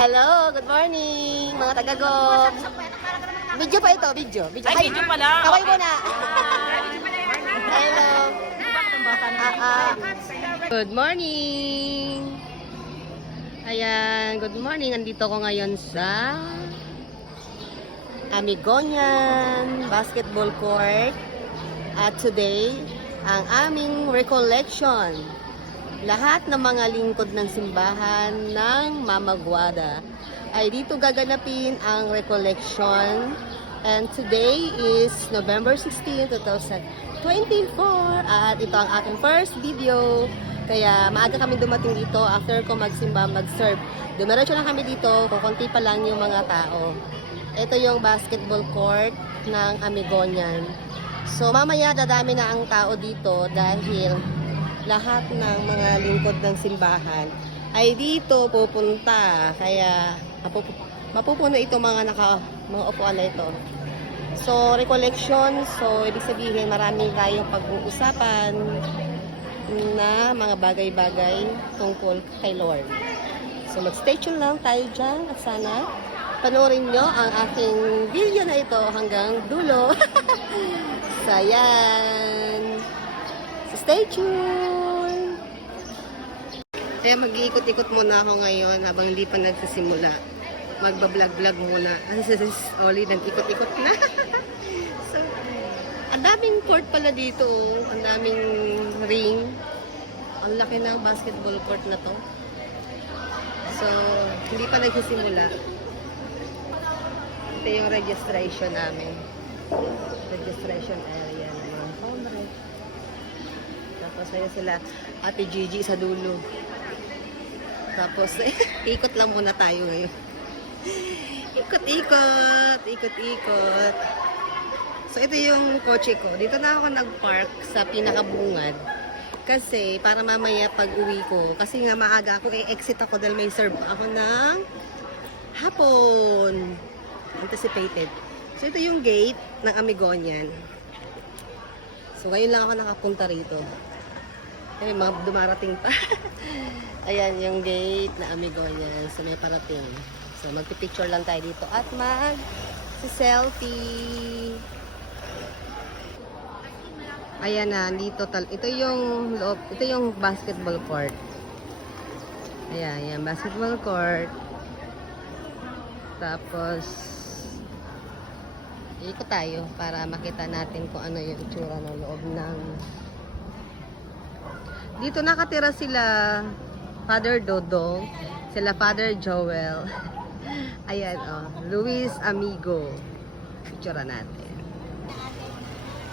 Hello, good morning mga taga-go. Video pa ito, video. Ay, video pala. Kaway mo na. Hello. Good morning. Ayan, good morning. Andito ko ngayon sa Amigonian Basketball Court. At today, ang aming recollection. Lahat ng mga lingkod ng simbahan ng Mama Guada ay dito gaganapin ang recollection. And today is November 16, 2024. At ito ang aking first video. Kaya maaga kami dumating dito after ko magsimba, mag-serve. Dumiretso lang kami dito, kukunti pa lang yung mga tao. Ito yung basketball court ng Amigonian. So mamaya dadami na ang tao dito dahil lahat ng mga lingkod ng simbahan ay dito pupunta. Kaya mapupuno ito mga upuan na ito. So recollection, so ibig sabihin marami tayong pag-uusapan na mga bagay-bagay tungkol kay Lord. So mag-stay tuned lang tayo dyan at sana panoorin nyo ang aking video na ito hanggang dulo. So yan. Stay tuned! Kaya mag-iikot-ikot muna ako ngayon habang hindi pa nagsisimula. Magbablog-vlog muna. Oli, nag-ikot-ikot na. So, ang daming court pala dito. Ang daming ring. Ang laki ng basketball court na to. So, hindi pa nagsisimula. Ito yung registration namin. Registration area ng mga comrade. Tapos ayun sila, Ate Gigi sa dulo. Tapos, ikot lang muna tayo ngayon. Ikot-ikot, ikot-ikot. So, ito yung kotse ko. Dito na ako nag-park sa pinakabungad. Kasi, para mamaya pag uwi ko, kasi nga maaga ako, exit ako dahil may serve ako ng hapon. Anticipated. So, ito yung gate ng Amigonian. So, ngayon lang ako nakapunta rito. Ay, mga dumarating pa. Ayan, yung gate na Amigonian. So, may parating. So, magpipicture lang tayo dito at mag-selfie. Ayan na, dito ito yung loob, ito yung basketball court. Ayan, yan, basketball court. Tapos, ikot tayo para makita natin kung ano yung itsura ng loob ng... Dito nakatira sila Father Dodong, sila Father Joel. Ayan, oh, Luis Amigo. Picture natin.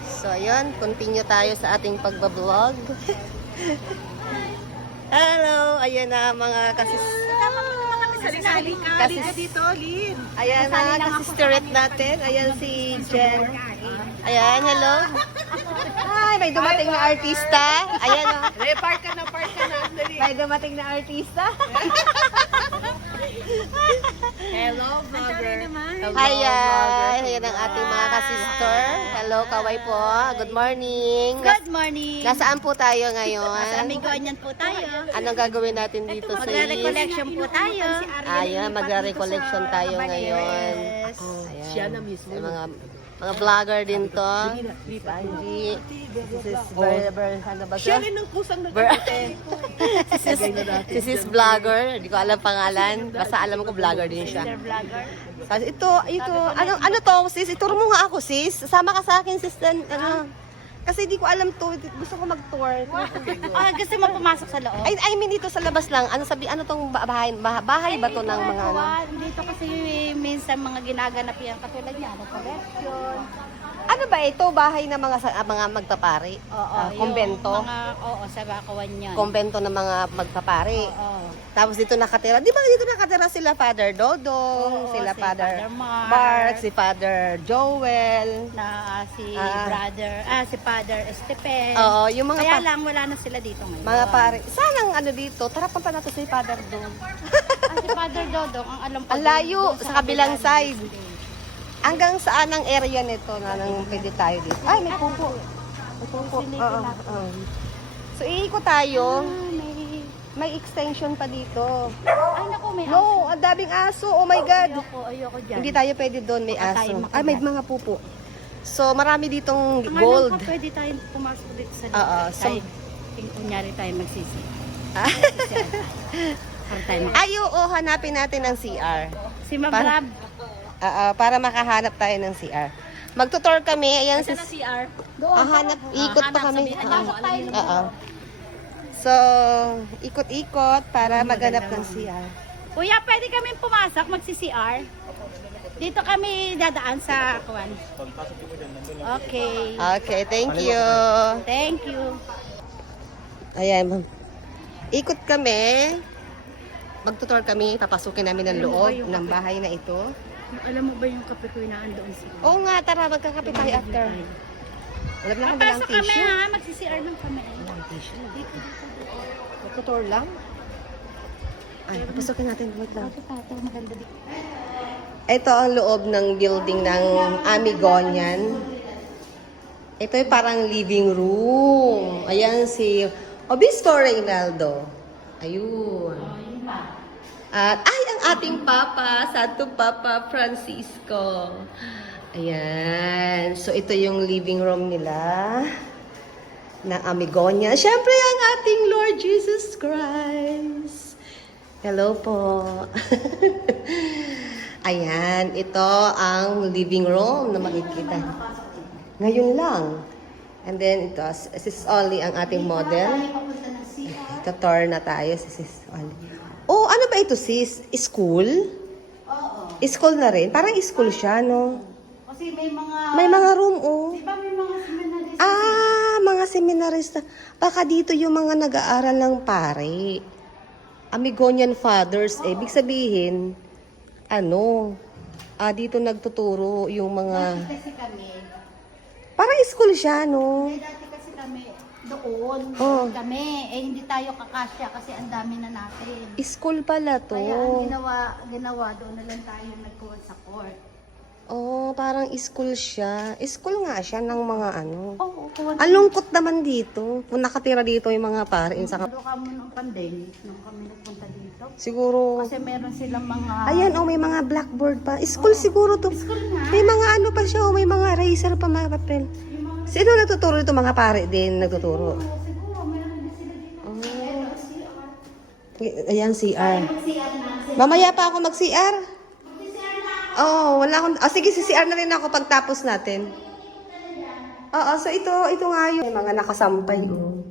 So, ayun, continue tayo sa ating pagbablog. Hello! Ayan na mga Sali-sali ka. Liga dito, Lin. ayan na, kasisteret natin. Ayan si Jen. Ayan, hello. Ay, may dumating na artista. Ayan o. Park ka na. Dali. May dumating na artista. Hello, vlogger. Ayan. Ayan ang ating mga kasister. Hello, kaway po. Good morning. Good morning. Nasaan po tayo ngayon? Sa Amigonian po tayo. Anong gagawin natin dito sa Magre-recollection po tayo. Ayan, magre-recollection tayo ngayon. Yes. Ayan. Siya na mismo. May mga vlogger din to. Angie. This is ano ba Siya siya? rin ang kusang nagkakate. Si sis vlogger. Hindi ko alam pangalan. Basta alam ko vlogger din siya. Mr. Vlogger. Ito. Ano to sis? Ituro mo nga ako sis. Sama ka sa akin sis. Ano? Kasi hindi ko alam to. Gusto ko mag-tour. Gusto mo pumasok sa loob? I mean dito sa labas lang. Ano tong bahay? Bahay ba to ng mga ano? Dito kasi minsan mga ginaganap yan. Katulad niya, collection. Ano ba ito? Bahay ng mga magpapari? Oo. Kumbento? Sa Bakawan yan. Kumbento ng mga magpapari. Oo. Tapos dito nakatira. Di ba dito nakatira sila Father Dodong, Oo, sila si Father Father Mark, Mark, si Father Joel. Si Father Estepen. Oo, yung mga Kaya lang wala na sila dito ngayon. mga pare. Sanang ano dito, tarapan pa natin si Father Dodong. Si Father Dodong, ang alam ko. Ang layo, doon sa kabilang kabila side. din. Hanggang saan ang area nito na nang pwede tayo dito? Ay, may pupo. May pupo. Silipin Oo. natin. So, iikot tayo. May May extension pa dito. Ay, naku, may No, ang daming aso. Oh my God. Ayoko dyan. Hindi tayo pwede doon. May Baka tayo aso. makagat. Ay, may mga pupo. So, marami ditong Ang gold. alam ko, pwede tayong pumasok dito sa Oo, so- kunyari tayo magsisi. Ah. Para tayo Ay, oo. Hanapin natin ang CR. Si Ma'am Para- Rab. Para makahanap tayo ng CR. Magtutor kami. Ayan si... CR. Hanap. Ikot pa kami. Oo. So, ikot-ikot para maghanap ng CR. Kuya, pwede kami pumasok, magsi-CR. Dito kami dadaan sa kuwan. Okay. Okay, thank you. Thank you. Ayan, ma'am. Ikot kami. Magtutor kami. Papasukin namin ang loob ng bahay na ito. Alam mo ba yung kape ko inaan doon sa... Oo nga, tara. Magkakape tayo after. Alam na kami ng Papasok kami tissue. ha, magsi-CR lang kami. Walang tissue. Magtutor lang. Ay, papasukin natin. Wait lang. Ito, maganda dito. Ito ang loob ng building ng Amigonian. Ito ay parang living room. Ayan si Obispo Reynaldo. Ayun. At ay, ang ating Papa, Santo Papa Francisco. Ayan. So, ito yung living room nila na Amigonian. Siyempre, ang ating Lord Jesus Christ. Hello po. Ayan, ito ang living room na makikita. Ngayon lang. And then ito, Sis Oli ang ating model. Ito, tour na tayo, Sis Oli. Oh, ano ba ito, sis? School? Oo. School na rin? Parang school siya, no? Kasi may mga... May mga room, oh. Di ba may mga seminarista? Mga seminarista. Baka dito yung mga nag-aaral ng pare. Amigonian Fathers. Ibig sabihin, dito nagtuturo yung mga... Kasi kami, Parang school siya, no? dati kasi kami doon, Oh. kami, hindi tayo kakasya kasi ang dami na natin. School pala to. Kaya ang ginawa doon na lang tayo nagkuhan sa court. Oh, parang school siya. School nga siya ng mga Oo, kuhan. Ang lungkot naman dito. Kung nakatira dito yung mga pare. Sa... Ano ka mo nung pandemic, nung kami nagpunta dito? Siguro... Kasi meron silang mga... Ayan, may mga blackboard pa. School siguro to. School nga. May mga pa siya. May mga eraser pa, mga papel. Sino nagtuturo dito? Mga pare din nagtuturo. Siguro, meron din sila dito. Ayan, CR. CR na. Mamaya pa ako mag-CR. Oo, wala akong... sige, si CR na rin ako pagtapos natin. Oo, so ito nga yung... May mga nakasampay, oh.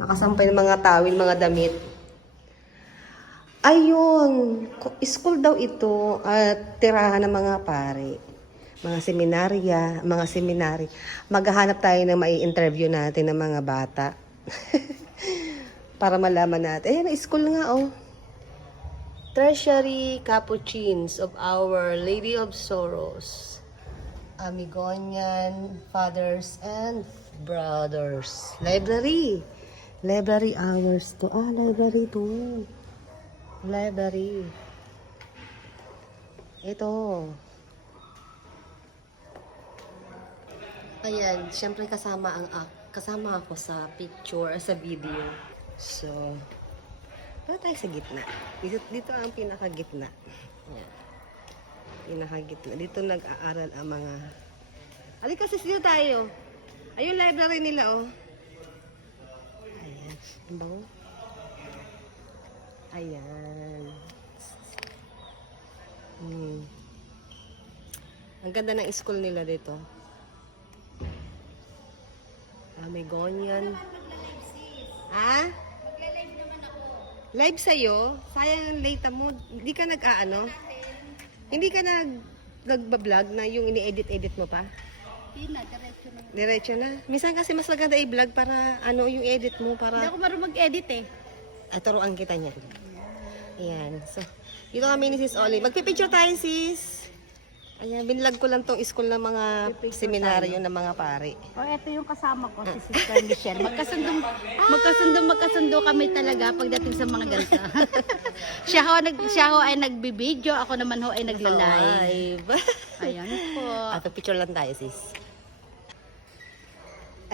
Nakasampay ng mga tawil, mga damit. Ayun. School daw ito at tirahan ng mga pare. Mga seminary. Maghahanap tayo ng mai-interview natin ng mga bata. Para malaman natin. Ayan, school nga, oh. Tertiary Capuchins of Our Lady of Sorrows. Amigonian Fathers and Brothers. Library. Library hours to. Library to. Library. Ito. Ayan, syempre kasama ako sa picture, sa video. So, dito tayo sa gitna. Dito ang pinakagitna. Ayan. Pinakagitna. Dito nag-aaral ang mga... Halika sis, dito tayo. Ayun, library nila, oh. Ayan. Ano? Ayan. Ang ganda ng school nila dito. Amigonian. Live sa'yo? Sayang late mo. Hindi ka Hindi ka nag-vlog na yung ini-edit mo pa? Hindi na, diretso na. Diretso na. Minsan kasi mas maganda i-vlog para yung edit mo Hindi para... ako marunong mag-edit eh. Turuan kita niya. Ayan. So, dito kami ni Sis Oli. Magpipicture tayo, sis. Ayan, binlog ko lang tong school ng mga seminaryo ng mga pare. Ito yung kasama ko, si Sister Michelle. Magkasundo kami talaga pagdating sa mga ganito. siya ho ay nagbibideo, ako naman ho ay nagla-live. Ayan po. Picture lang tayo, sis.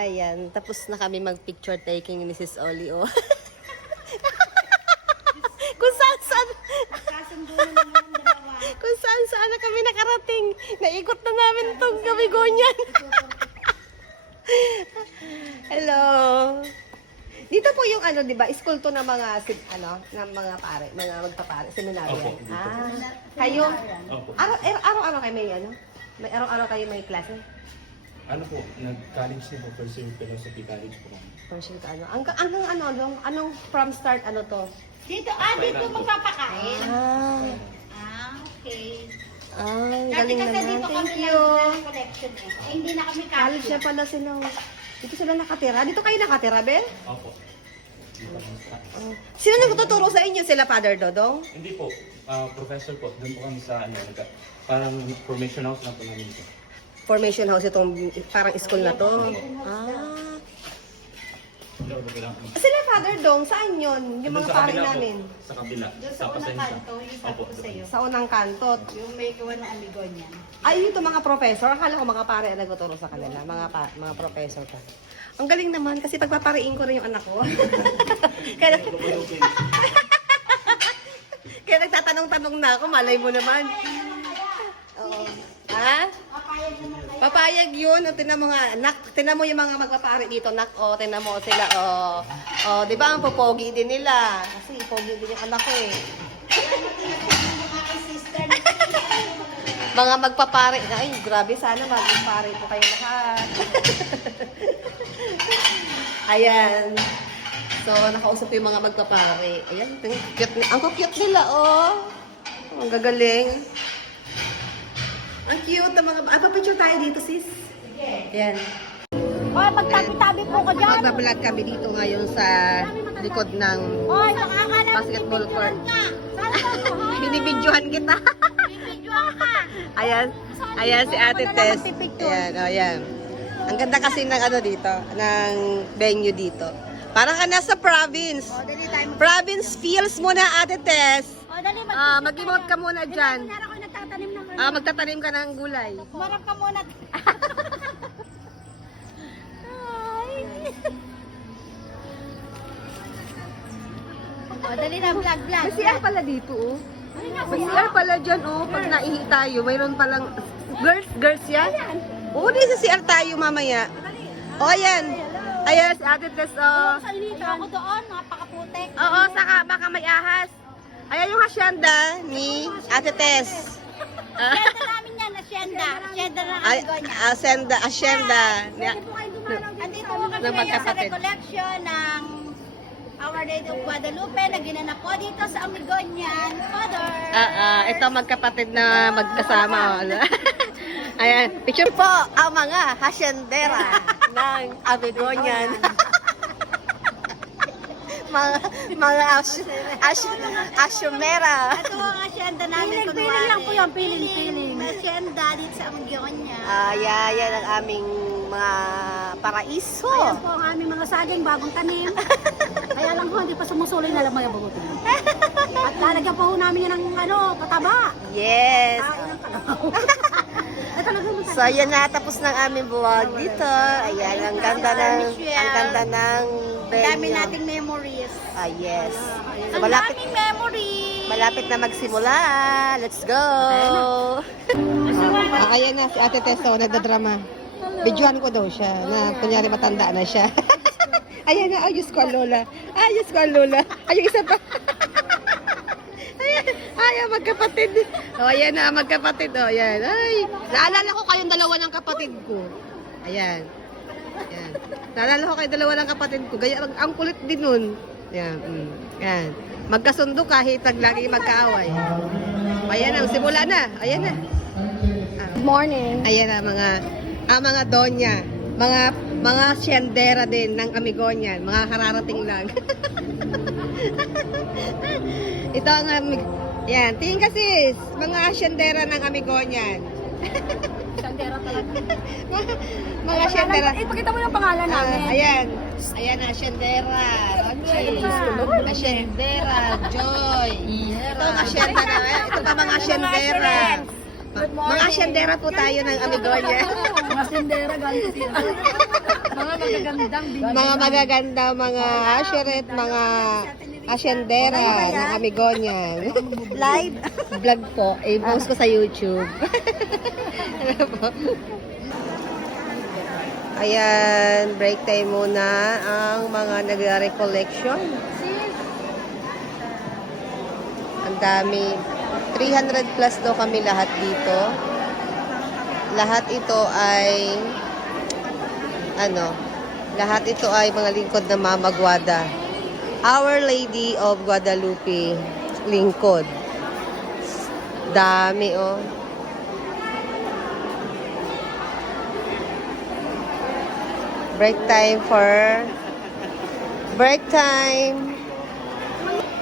Ayan, tapos na kami mag-picture taking ni Sis Oli, oh. Kung saan na kami nakarating. Naikot na namin itong Kamigonyan. Hello. Dito po yung ano, 'di ba? School to ng mga ng mga pare, mga magpapare, seminaryo. Opo, dito. Kayo Opo. araw-araw kayo may may araw-araw kayo may klase. Ano po, nag-college na po, First Year Philosophy College po kami. Portion ka anong from start ano to? Dito, dito magpapakain. Okay. Dati Galing kasi naman. dito kami Thank you. collection eh. Hindi na kami College na pala sila. Dito sila nakatira. Dito kayo nakatira, Bel? Opo. Dito kami sa... Sino nagtuturo sa inyo? Sila Father Dodong? Hindi po, professor po. Doon po kami sa, parang formation house na po namin po. Formation house itong parang school na to. Sila Father Dong, saan yun? Yung Doon mga sa pare kabila po, namin. Sa kabila. Doon sa Sa unang pasensya. kanto, yung sabi Opo, ko sa'yo. Sa unang kanto. Yung may gawa ng amigo niya. Ay, ito mga professor. Akala ko mga pare ang nagtuturo sa kanila. Mga professor ka. Ang galing naman kasi pagpapariin ko rin yung anak ko. kaya, kaya nagtatanong-tanong na ako. Malay mo naman. Oo. Ha? Papayag yun. O, tinan mo nga. Tinan mo yung mga magpapari dito. Tinan mo sila. Di ba ang popogi din nila? Kasi pogi din yung anak ko eh. Mga magpapare. Ay, grabe. Sana magpapare po kayo lahat. Ayan. So, nakausap ko yung mga magpapare. Ayan. Cute, ang cute nila, oh. Ang gagaling. Ang cute na mga... papicture tayo dito, sis. Ayan. Hoy, magtabi-tabi po ko dyan. Magbablog kami dito ngayon sa likod ng Hoy, nakakala basketball court. Saan ka mo? Binibidyohan kita. Bibidyoan ka. Ayan. Ayan si Ate Tess. Ayan, ayan. Ang ganda kasi ng dito, ng venue dito. Parang ka nasa province. Dali tayo. Province feels muna, Ate Tess. Dali, Mag-emote ka muna dyan. Kunyari ako nagtatanim ng Magtatanim ka ng gulay. Marap ka muna. Dali na, vlog. May CR pala dito, oh. May CR pala dyan, oh. Pag naihi tayo, mayroon palang... Girls yan? Oo, di sa CR tayo mamaya. Oh, ayan. Ayan, si Ate Tess, oh. Ako doon, napakaputek. Oo, saka baka may ahas. Ayan yung hasyenda ni Ate Tess. Asyenda namin yan, asyenda. Asyenda na Ay, kami niya. asyenda. Andito po kami Ng ngayon sa magkapatid. recollection ng Our Lady of Guadalupe na ginanap po dito sa Amigonian, Father. Ito magkapatid na magkasama. Ayan, picture po ang mga hasyendera ng Abigonian. mga asyumera. Ito ang asyenda namin. Piling lang po yan, piling. Asyenda dito sa Amigonian. Yan ang aming mga paraiso. Ayan po ang aming mga saging bagong tanim. Kaya lang ho, hindi pa sumusuloy na lang mga bagutin. At lalagyan po ho namin yan ng pataba. Yes. Ito lang ho. So, ayan na, tapos ng aming vlog dito. Ayan, ang ganda ng venue. Dami nating memories. Yes. So, Ang daming memories. malapit na magsimula. Let's go! Ayan na, si Ate Teso, nagdadrama. Videoan ko daw siya, na kunyari matanda na siya. Ayan na, ayos ko ang lola. Ayos ko ang lola. Ay, yung isa pa. Ayan, magkapatid. Ayan na, magkapatid. Ayan. Ay, naalala ko kayong dalawa ng kapatid ko. Ayan. Ayan. Naalala ko kayong dalawa ng kapatid ko. Gaya, ang kulit din nun. Ayan. Ayan. Magkasundo kahit lagi magkaaway. Ayan na, simula na. Ayan na. Good morning. Ayan na, mga donya. Mga siyendera din ng Amigonian. Mga kararating lang. Ito ang yan, tingin kasi mga siyendera ng Amigonian. Sandera talaga. Mga siyendera. Ipakita mo yung pangalan namin. Ayan. Ayan na, siyendera. Rochi. Siyendera. Joy. Ito ang siyendera. Ito pa mga siyendera. Mga siyendera po tayo ng Amigonian. Mga Tindera, galing dito. Mga magagandang video. Mga magaganda, mga asheret, mga asyendera ng Amigonian. Live vlog po. I-post ko sa YouTube. Ayan, break time muna ang mga nagre-recollection. Ang dami. 300 plus daw kami lahat dito. Lahat ito ay lahat ito ay mga lingkod ng Mama Guada. Our Lady of Guadalupe lingkod. Dami oh. Break time.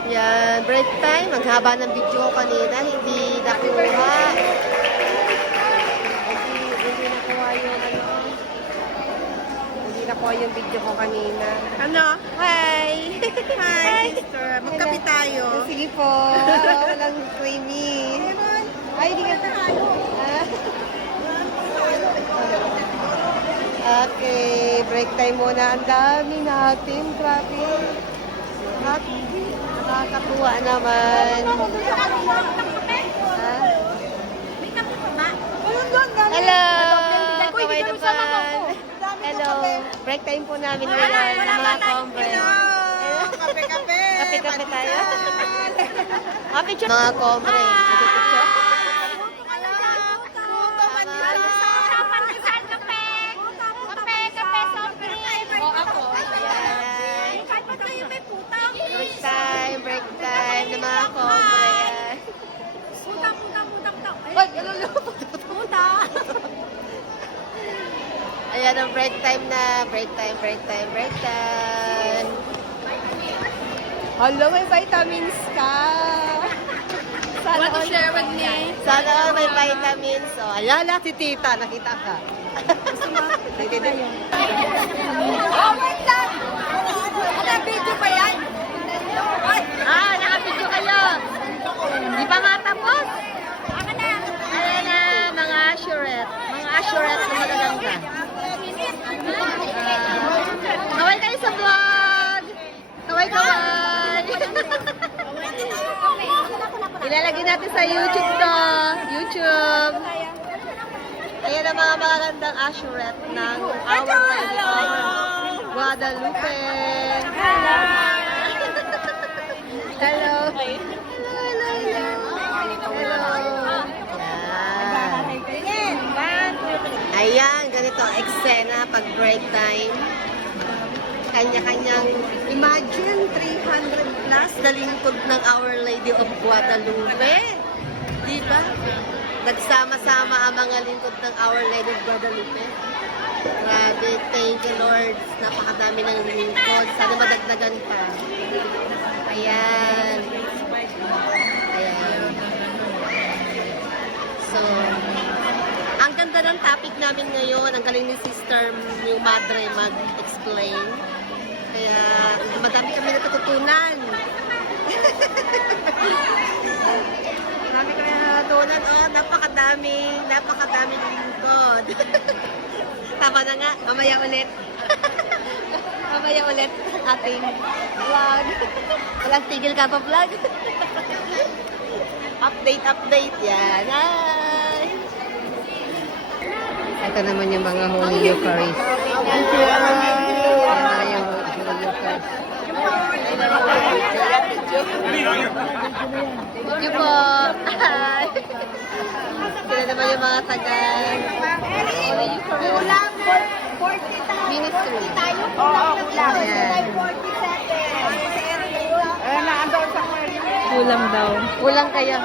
Yan, break time. Ang haba ng video ko kanina, hindi nakuha. Hindi nakuha yung video ko kanina. Ano? Hi! Hi, sister. Magkape tayo. Sige po. Walang creamy. Ay, hindi ka Okay, break time muna. Ang dami natin. Grabe. Nakakatuwa naman. Ha? Hello! Kaway naman. Hello. Break time po namin ngayon. Mga combre. Kape-kape. Kape-kape tayo. Mga combre. Break time ng mga combre. Ayan ang break time na. Break time. Hello, may vitamins ka. Sana all share with me. Sana all may vitamins. So, ayan na si tita. Nakita ka. Nakita yun. Oh my God! Ano video pa yan? Nakapidyo kayo. Di pa nga tapos. Ayan na, mga assuret. Mga assuret na magaganda. Kaway kayo sa vlog. Kaway. Ilalagay natin sa YouTube to. YouTube. Ayan ang mga magagandang assuret ng Our Lady of Guadalupe. Hello. Ayan, ganito ang eksena pag break time. Kanya-kanyang, imagine 300 plus na lingkod ng Our Lady of Guadalupe. Diba? Nagsama-sama ang mga lingkod ng Our Lady of Guadalupe. Grabe, thank you Lord. Napakadami ng lingkod. Sana madagdagan pa. Ayan. So, ang ganda ng topic namin ngayon. Ang galing ni Sister, yung Madre, mag-explain. Kaya, madami kami natutunan. Marami kami natutunan. Oh, napakadami lingkod. Tama na nga, mamaya ulit. Mamaya ulit ating vlog. Walang tigil ka pa vlog. Update. Yan. Hi! Ito naman yung mga Holy Eucharist. Yan na yung Holy Eucharist. Thank you po. Hi! Sila naman yung mga tagal. Holy Eucharist. Ministry. Ayan. Kulang daw. Kulang kaya.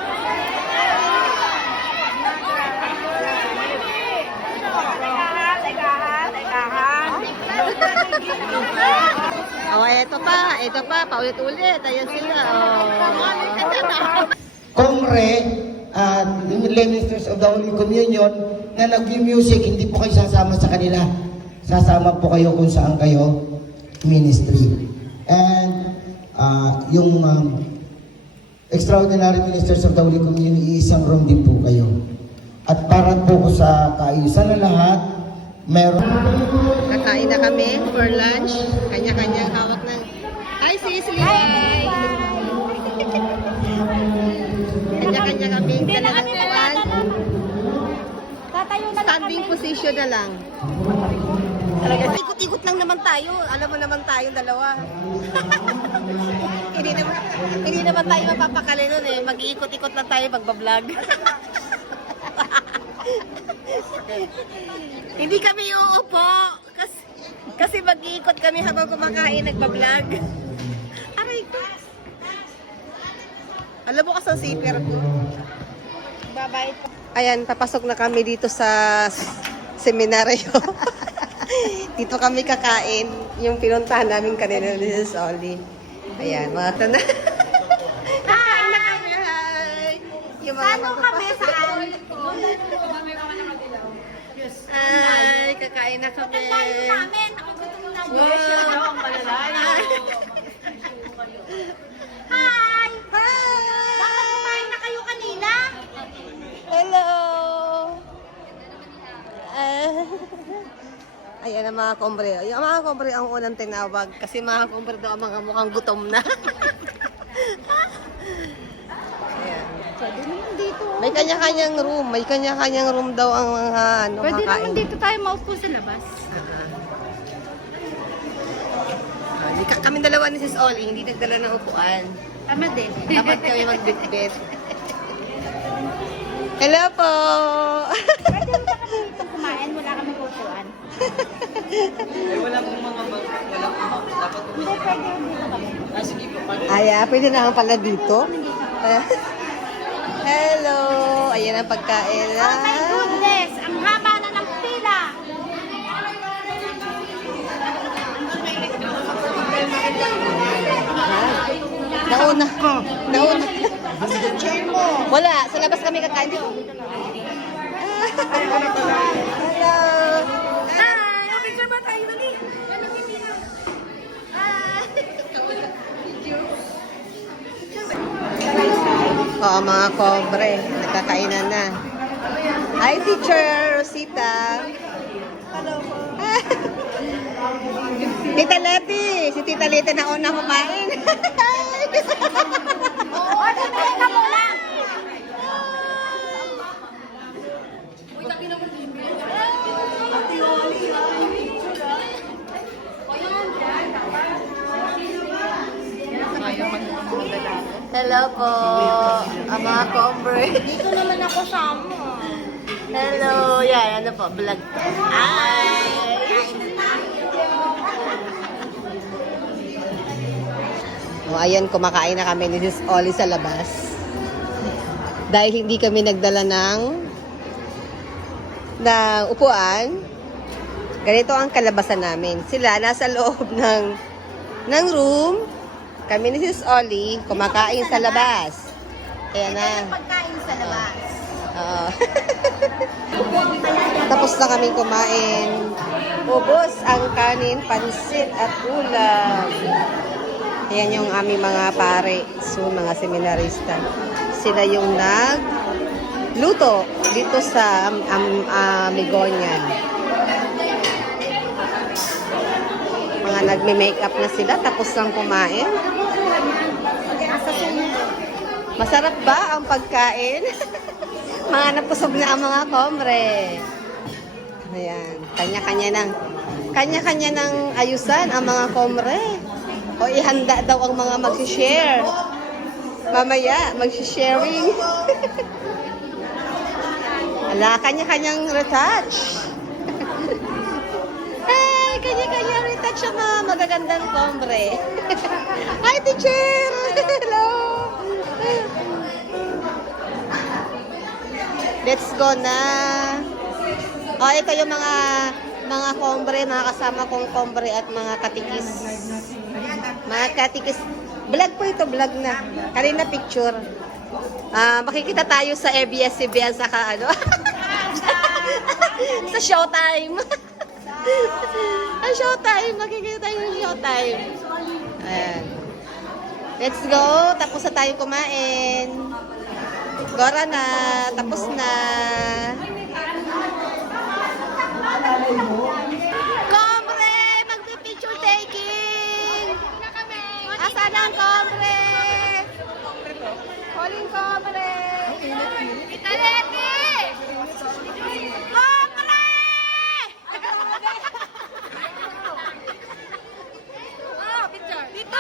Oh, ito pa, paulit-ulit. Ayan sila. Oh. Kongre at yung ministers of the Holy Communion na nag-music, hindi po kayo sasama sa kanila. Sasama po kayo kung saan kayo ministry. And yung extraordinary ministers of the Holy Communion, isang room din po kayo. At para po sa kaayusan na lahat, Meron. Kakain na kami for lunch. Kanya-kanyang hawak ng... Hi, sis! Hi! Kanya-kanya kami. Talagang upuan. Tatayo na lang Standing position na lang. Talaga. Ikot-ikot lang naman tayo. Alam mo naman tayong dalawa. hindi naman tayo mapapakali nun eh. Mag-iikot-ikot lang tayo magbablog. Hindi kami uupo. Kasi mag-iikot kami habang kumakain, nagbablog. Aray ko. Alam mo kasi ang zipper ko. Babayad pa. Ayan, papasok na kami dito sa seminaryo. Dito kami kakain. Yung pinuntahan namin kanina, this is Oli. Ayan, mga tana. Kakain na kami, hi! Yung mga kami saan? Ay, kakain na kami. Wow! Ang malalayo. Hi! Hi! Bakit kumain na kayo kanina? Hello! Ayan ang mga kombre. Yung mga kombre ang unang tinawag kasi mga kombre daw ang mga mukhang gutom na. Ayan. Pwede naman dito. May kanya-kanyang room. May kanya-kanyang room daw ang mga Pwede kakain. naman dito tayo maupo sa labas. Kami dalawa ni Sis Oli, hindi nagdala ng upuan. Tama din. Dapat kami magbitbit. Hello po! Pwede rin ba kami dito kumain? Wala kami upuan. Hindi, pwede rin dito kami. Pwede na nga pala dito. Hello! Ayan ang pagkain. Oh my goodness! Ang haba na ng pila! Nauna. Nauna. Wala. Sa labas kami kakain. Hello. Hi. Picture ba tayo? Dali. Oo, mga kobre. Nagkakainan na. Hi, Teacher Rosita. Hello po. Tita Leti. Si Tita Leti na una kumain. Order ka muna! Hello po. Ang mga kombre. Dito naman ako sama. Hello. Yan, ano po, vlog. Hi. O, ayan, kumakain na kami ni Sis Oli sa labas. Dahil hindi kami nagdala ng upuan, ganito ang kalabasan namin. Sila nasa loob ng room. Kami ni Sis Oli, kumakain sa labas. Ayan na. Pagkain sa labas. Oo. Tapos na kaming kumain. Ubos ang kanin, pansit at ulam. Ayan yung aming mga pare, so mga seminarista. Sila yung nagluto dito sa Migonyan. Mga nagme-makeup na sila, tapos lang kumain. Masarap ba ang pagkain? Mga napusog na ang mga kombre. Ayan, kanya-kanya ng ayusan ang mga kombre. O ihanda daw ang mga mag-share. Mamaya, mag-sharing. Ala, kanya-kanyang retouch. Hey, kanya-kanyang retouch ang mga magagandang kombre. Hi, teacher! Hello! Let's go na. O, ito yung mga kombre, mga kasama kong kombre at mga katikis. Mga katikis. Vlog po ito, vlog na. Kanina picture. Makikita tayo sa ABS-CBN saka ano. Sa Showtime. Ang Showtime. Makikita tayo sa Showtime. Ayan. Let's go. Tapos na tayo kumain. Gora na. Tapos na. ng cobre! Huling cobre! Tita Leti! Cobre! Oh, picture! Dito!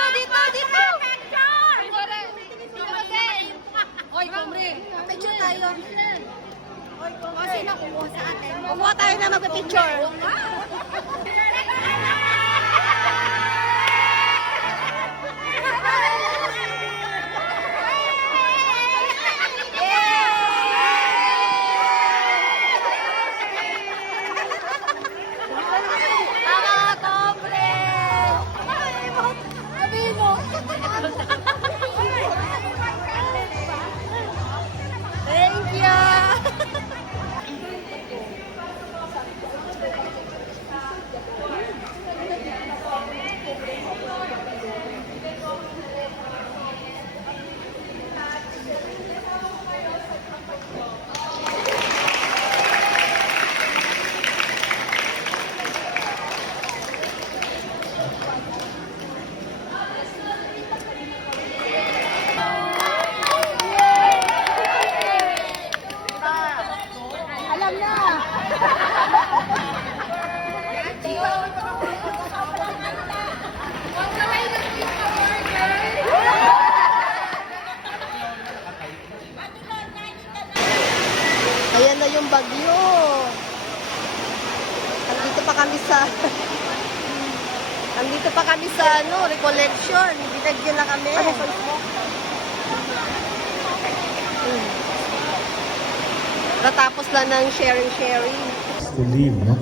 Oy, cobre! Picture tayo. O, sino kumuha sa atin? Kumuha tayo na mag-picture. Thank you. Alam na. Ayan na yung bagyo. Andito pa kami sa recollection. Binagyan na kami. Natapos lang ng sharing. To leave, no?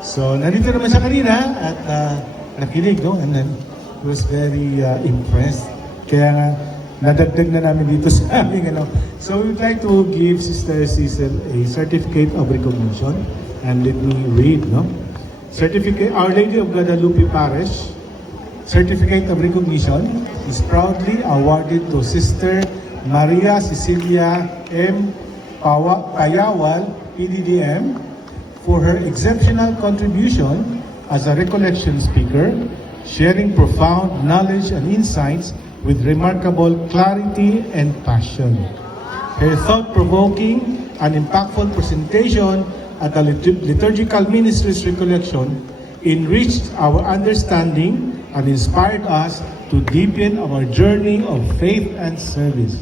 So, nandito naman siya kanina at nakinig, no? And then, he was very impressed. Kaya nga, nadagdag na namin dito sa aming, ano. So, we would like to give Sister Cecil a certificate of recognition. And let me read, no? Certificate, Our Lady of Guadalupe Parish, Certificate of Recognition is proudly awarded to Sister Maria Cecilia M. Payawal, PDDM, for her exceptional contribution as a recollection speaker, sharing profound knowledge and insights with remarkable clarity and passion. Her thought-provoking and impactful presentation at the Liturgical Ministries Recollection enriched our understanding and inspired us to deepen our journey of faith and service.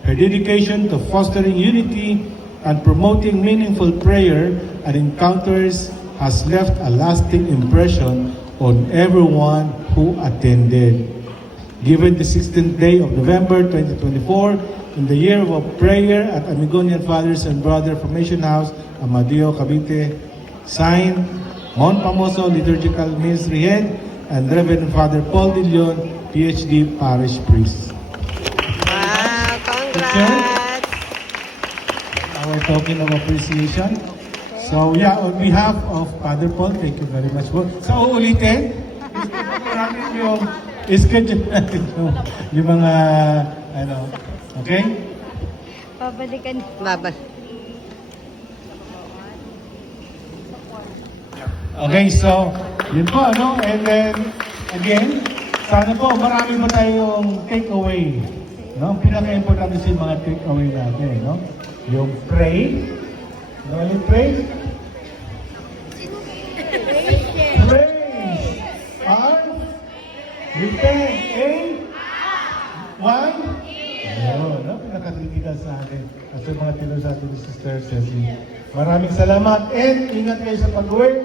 Her dedication to fostering unity and promoting meaningful prayer and encounters has left a lasting impression on everyone who attended. Given the 16th day of November 2024, in the year of prayer at Amigonian Fathers and Brother Formation House, Amadeo, Cavite, signed Mount Pamoso Liturgical Ministry Head and Reverend Father Paul De Leon, PhD Parish Priest. Wow, congrats! Our token of appreciation. So yeah, on behalf of Father Paul, thank you very much po. Sa uulitin, schedule natin yung mga, okay? Pabalikan. Baba. Okay, so, yun po, and then, again, sana po, marami pa tayong takeaway. No? Ang pinaka-importante sa mga takeaway natin, no? Yung pray. No, ulit pray? Praise. Repent. One. Ayun, no? Pinaka-critical sa atin. At sa mga tilo sa atin ni Sister Cecil. Maraming salamat and ingat kayo sa pag-work.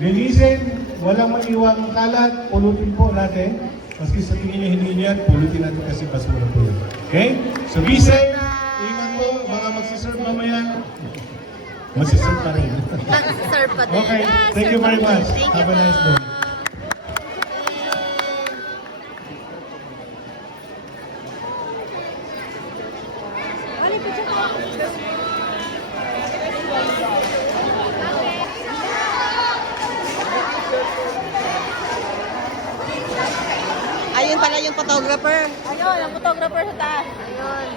Linisin, walang maiwang kalat, pulutin po natin. Maski sa tingin niyo hindi niyan, pulutin natin kasi basura po yun. Okay? So be safe, ingat po, mga magsiserve mamaya. Magsiserve pa rin. Serve pa din. Okay, thank you very much. Thank you Have a nice day. Ayun pala yung photographer. Ayun, ang photographer sa taas. Ayun.